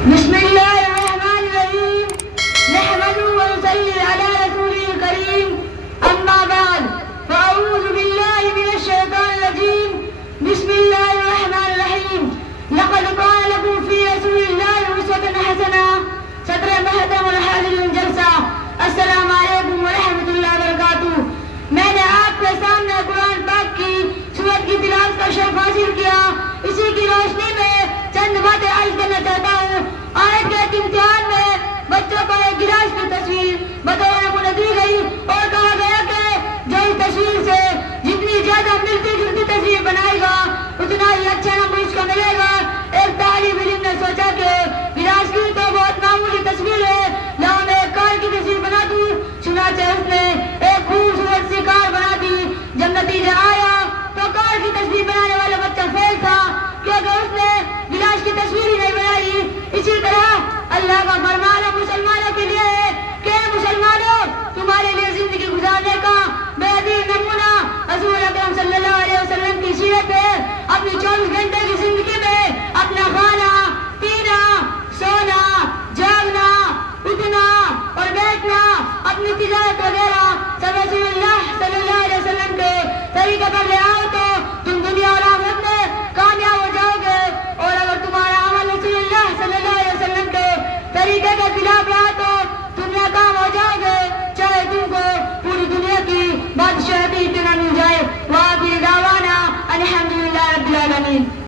بسم الله الرحمن الرحيم نحمده ونصلي على رسوله الكريم أما بعد فأعوذ بالله من الشيطان الرجيم بسم الله الرحمن الرحيم لقد كان لكم في رسول الله أسوة حسنة صدر محترم الحاضرین جلسہ السلام علیکم ورحمۃ اللہ وبرکاتہ۔ میں نے آپ کے سامنے قرآن پاک کی سورت کی تلاوت کا شرف حاصل کیا، اسی کی روشنی میں چند باتیں عرض کرنا چاہتا ہوں۔ آیت کے امتحان میں بچوں کو ایک گلاس کی تصویر بطور نمونہ دی گئی اور کہا گیا کہ جو اس تصویر سے جتنی زیادہ ملتی جلتی تصویر بنائے گا اتنا ہی اچھا نمبر اس کو ملے گا۔ ایک طالب علم نے سوچا کہ گلاس کی تو بہت معمولی تصویر ہے، لاؤ میں ایک کار کی تصویر بنا دوں۔ چنانچہ اس نے ایک خوبصورت سی کار بنا دی۔ جب نتیجہ آیا تو کار کی تصویر بنانے والا بچہ فیل تھا کیونکہ اس نے گلاس کی تصویر ہی نہیں بنائی۔ اسی طرح اللہ کا فرمان مسلمانوں کے لیے ہے کہ مسلمانوں تمہارے لیے زندگی گزارنے کا بہترین نمونہ حضور اکرم صلی اللہ علیہ وسلم کی سیرت ہے۔ اپنی 24 گھنٹے کی زندگی میں اپنا کھانا پینا سونا جاگنا اٹھنا اور بیٹھنا اپنی تجارت وغیرہ سب رسول اللہ صلی اللہ علیہ وسلم کے طریقے پر